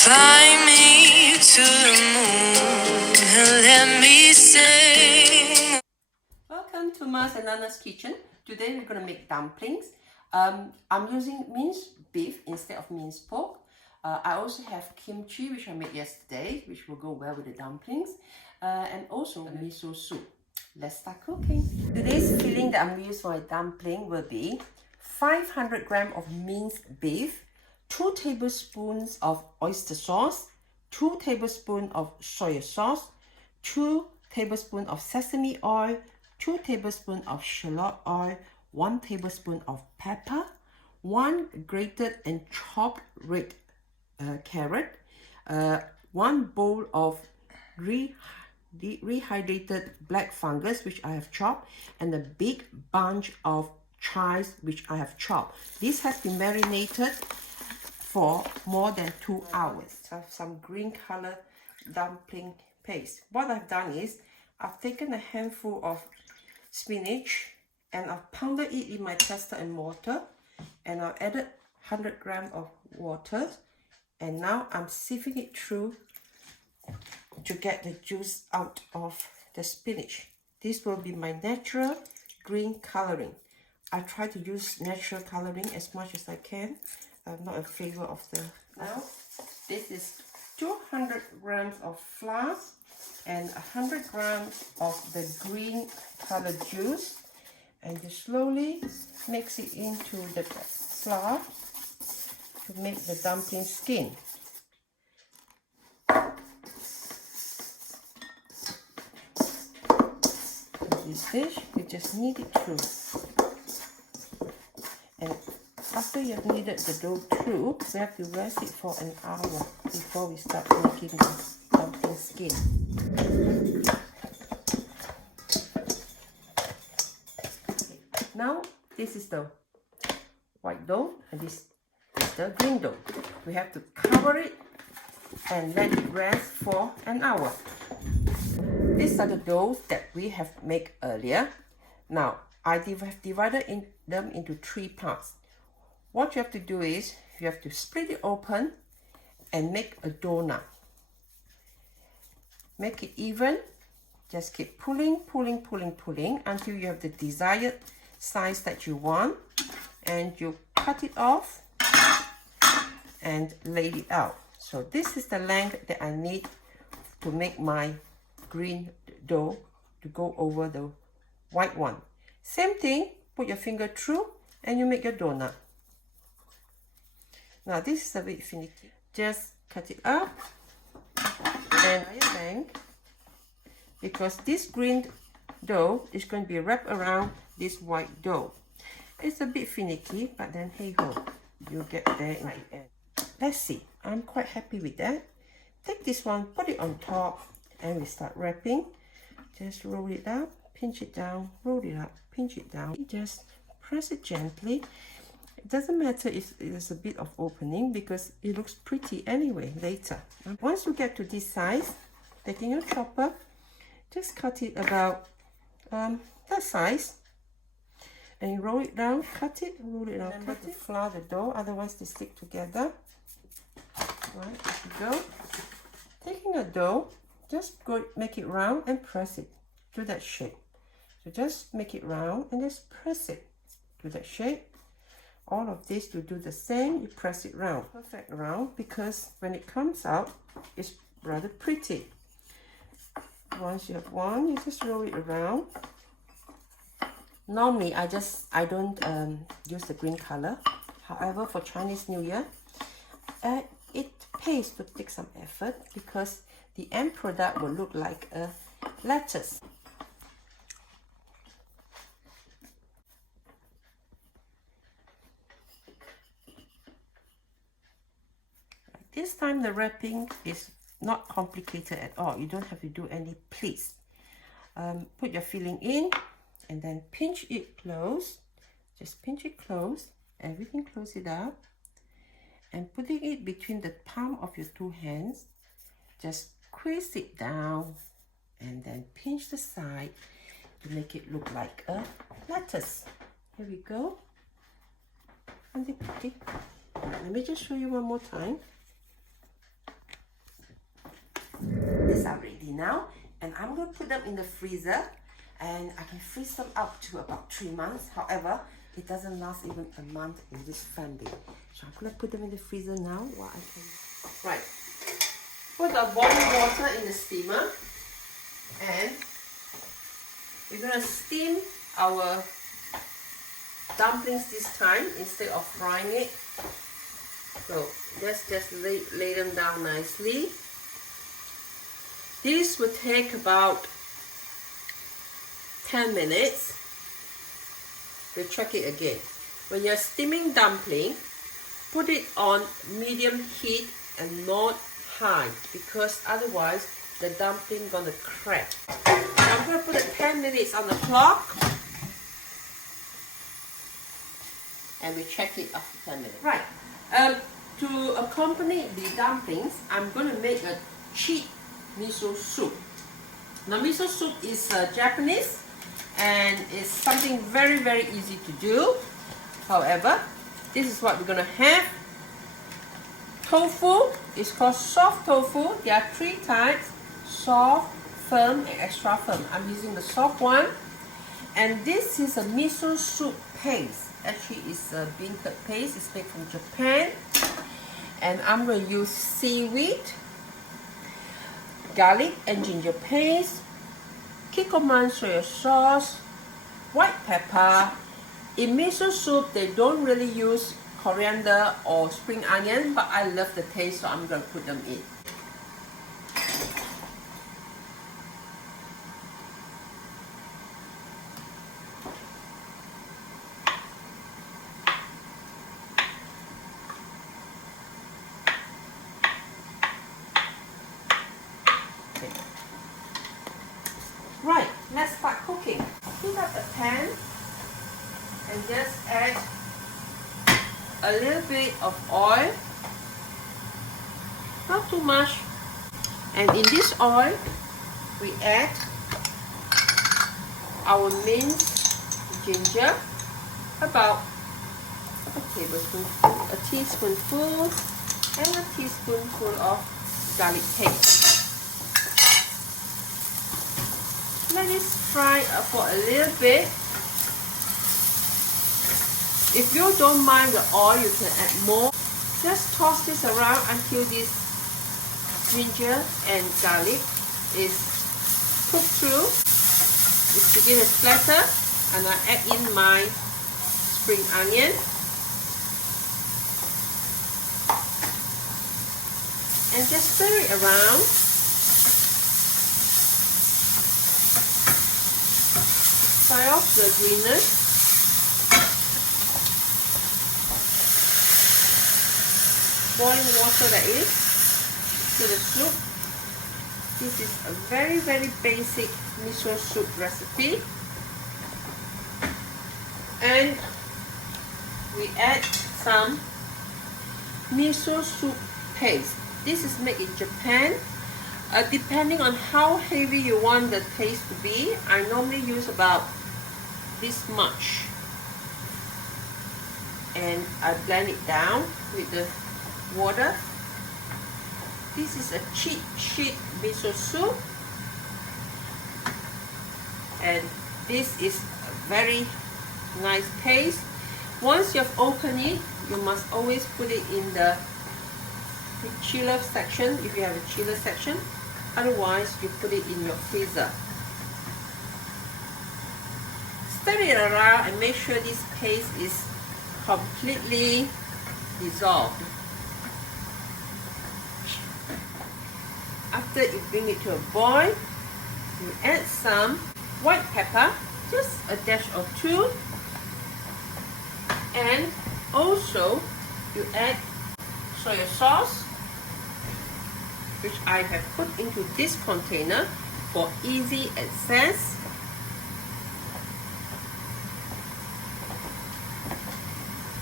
Fly me to the moon and let me sing. Welcome to Mars and Nana's kitchen. Today we're going to make dumplings. I'm using minced beef instead of minced pork. I also have kimchi, which I made yesterday, which will go well with the dumplings, and also miso soup. Let's start cooking. Today's filling that I'm going to use for my dumpling will be 500 grams of minced beef, 2 tablespoons of oyster sauce, 2 tablespoons of soy sauce, 2 tablespoons of sesame oil, 2 tablespoons of shallot oil, 1 tablespoon of pepper, 1 grated and chopped red carrot, 1 bowl of rehydrated black fungus, which I have chopped, and a big bunch of chives, which I have chopped. This has been marinated for more than 2 hours. I have some green color dumpling paste. What I've done is I've taken a handful of spinach and I've pounded it in my tester and mortar, and I've added 100 grams of water, and now I'm sieving it through to get the juice out of the spinach. This will be my natural green coloring. I try to use natural coloring as much as I can. I'm not in favor of the... Now, this is 200 grams of flour and 100 grams of the green color juice, and you slowly mix it into the flour to make the dumpling skin. This dish, you just knead it through, and after you've kneaded the dough through, we have to rest it for an hour before we start making the dumpling skin. Okay. Now this is the white dough and this is the green dough. We have to cover it and let it rest for an hour. These are the doughs that we have made earlier. Now I have divided them into 3 parts. What you have to do is you have to split it open and make a donut. Make it even. Just keep pulling until you have the desired size that you want, and you cut it off and lay it out. So this is the length that I need to make my green dough to go over the white one. Same thing, put your finger through and you make your donut. Now this is a bit finicky. Just cut it up and bang, because this green dough is going to be wrapped around this white dough. It's a bit finicky, but then hey ho, you'll get there in the end. Let's see, I'm quite happy with that. Take this one, put it on top, and we start wrapping. Just roll it up, pinch it down, roll it up, pinch it down. Just press it gently. It doesn't matter if there's a bit of opening, because it looks pretty anyway later. Once you get to this size, taking your chopper, just cut it about that size, and you roll it down, cut it, roll it down, cut it. Flour the dough, otherwise they stick together. Right, there you go. Taking a dough, just go make it round and press it to that shape. So just make it round and just press it to that shape. All of this you do the same, you press it round, perfect round, because when it comes out, it's rather pretty. Once you have one, you just roll it around. Normally I don't use the green color. However, for Chinese New Year, it pays to take some effort, because the end product will look like a lettuce. This time the wrapping is not complicated at all. You don't have to do any pleats. Put your filling in and then pinch it close. Just pinch it close, everything close it up, and putting it between the palm of your 2 hands, just squeeze it down and then pinch the side to make it look like a lettuce. Here we go. And let me just show you one more time. dumplings are ready now, and I'm going to put them in the freezer, and I can freeze them up to about 3 months. However, it doesn't last even a month in this family. So I'm going to put them in the freezer now while I can... Right, put the boiling water in the steamer, and we're going to steam our dumplings this time instead of frying it. So let's just lay them down nicely. This will take about 10 minutes. We'll check it again. When you're steaming dumpling, put it on medium heat and not high, because otherwise the dumpling gonna crack. I'm gonna put it 10 minutes on the clock, and we check it after 10 minutes. Right. To accompany the dumplings, I'm going to make a cheap miso soup. Now, miso soup is Japanese, and it's something very, very easy to do. However, this is what we're going to have. Tofu is called soft tofu. There are 3 types: soft, firm, and extra firm. I'm using the soft one. And this is a miso soup paste. Actually, it's a bean curd paste. It's made from Japan. And I'm going to use seaweed, garlic and ginger paste, Kikkoman soy sauce, white pepper. In miso soup, they don't really use coriander or spring onion, but I love the taste, so I'm going to put them in. Right, let's start cooking. Heat up a pan and just add a little bit of oil, not too much. And in this oil, we add our minced ginger, about a tablespoonful, a teaspoonful, and a teaspoonful of garlic paste. Let this fry for a little bit. If you don't mind the oil, you can add more. Just toss this around until this ginger and garlic is cooked through. It's beginning to splatter, and I add in my spring onion. And just stir it around. Fry off the greenness. Boiling water, that is, to the soup. This is a very, very basic miso soup recipe. And we add some miso soup paste. This is made in Japan. Depending on how heavy you want the paste to be, I normally use about this much, and I blend it down with the water. This is a cheap sheet miso soup, and this is a very nice paste. Once you've opened it, you must always put it in the chiller section if you have a chiller section. Otherwise, you put it in your freezer. Stir it around and make sure this paste is completely dissolved. After you bring it to a boil, you add some white pepper, just a dash or 2, and also you add soy sauce, which I have put into this container for easy access.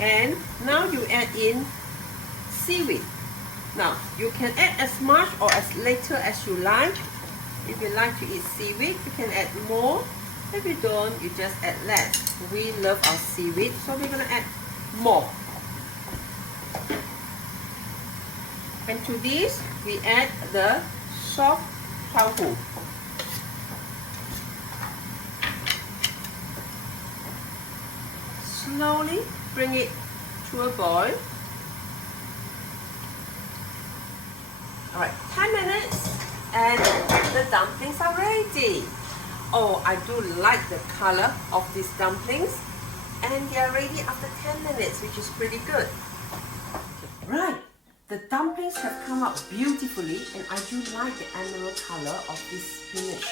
And now you add in seaweed. Now you can add as much or as little as you like. If you like to eat seaweed, you can add more. If you don't, you just add less. We love our seaweed, so we're gonna add more. And to this, we add the soft 豆腐。Slowly bring it to a boil. Alright, 10 minutes and the dumplings are ready. Oh, I do like the color of these dumplings, and they are ready after 10 minutes, which is pretty good. Right, the dumplings have come out beautifully, and I do like the emerald color of this spinach.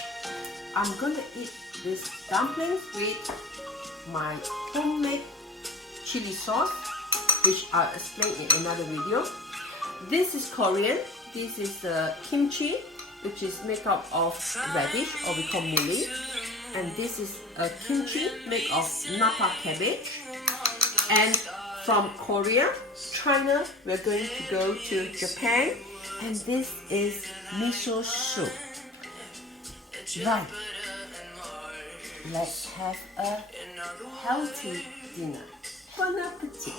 I'm going to eat these dumplings with my homemade chili sauce, which I'll explain in another video. This is Korean. This is kimchi, which is made up of radish, or we call muli. And this is a kimchi made of napa cabbage. And from Korea, China, we're going to go to Japan. And this is miso soup. Right. Let's have a healthy dinner. Bon appetit.